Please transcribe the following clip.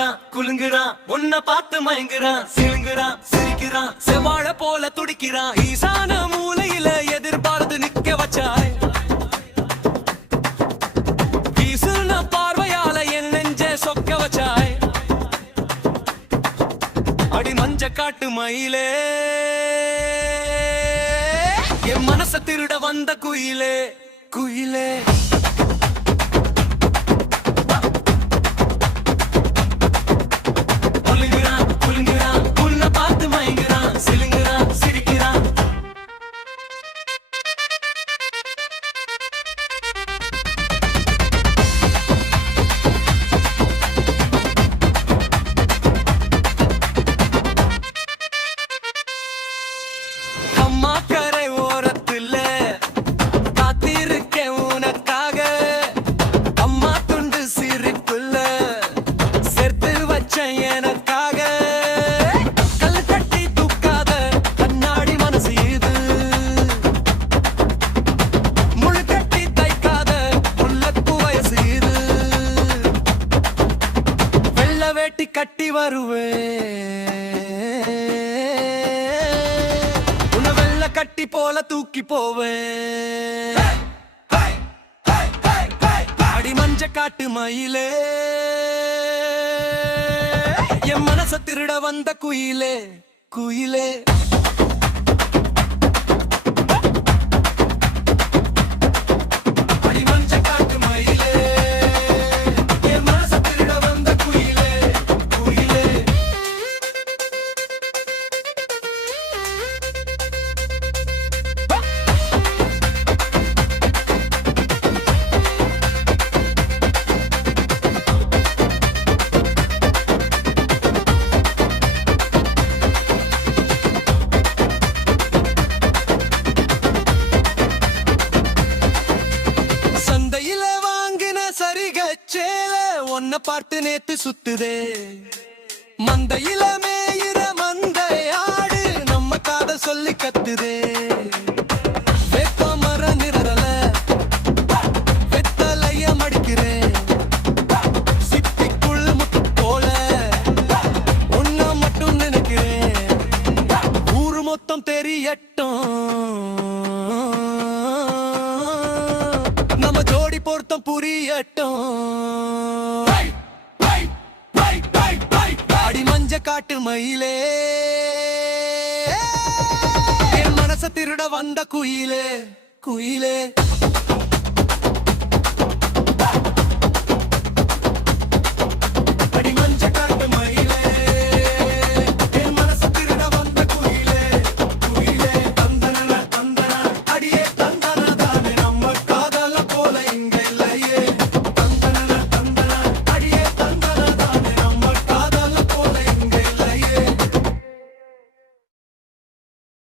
அழுங்குறான் குலுங்குறான் உன்னை பார்த்து மயங்குறான் சிலுங்குறான் சிரிக்கிறான் செவாழ போல துடிக்கிறான் ஈசான மூலையில எதிர்பார்த்து நிக்க வச்சாய் வீசுன பார்வையால என் நெஞ்ச சொக்க வச்சாய் அடி மஞ்ச காட்டு மயிலே என் மனச திருட வந்த குயிலே குயிலே கரை ஓரத்துல காத்திருக்கேன் உனக்காக அம்மா துண்டு சிரிப்புல சேர்த்து வச்ச எனக்காக கல் கட்டி தூக்காத கண்ணாடி மனசு இது முள் கட்டி தைக்காத முள்ளப்பு வயசு இது வெள்ள வேட்டி கட்டி வருவேன் கட்டி போல தூக்கி போவேன் அடி மஞ்ச காட்டு மயிலே என் மனச திருட வந்த குயிலே குயிலே அடி மஞ்ச காட்டு மயிலே என் மனச திருட வந்த குயிலே குயிலே உன்னை பார்த்து நேத்து சுத்துதே மந்தையில மேயிற மந்தையாடு நம்ம காதல் சொல்லி கத்துதே வேப்ப மர நிரல வெத்தலைய மடிக்கிறேன் சிப்பிக்குள் முத்து போல உன்னை மட்டும் நினைக்கிறேன் ஊரு மொத்தம் தெரியட்டும் நம்ம ஜோடி பொருத்தம் புரியட்டும் அடி மஞ்ச காட்டு மயிலே என் மனச திருட வந்த குயிலே குயிலே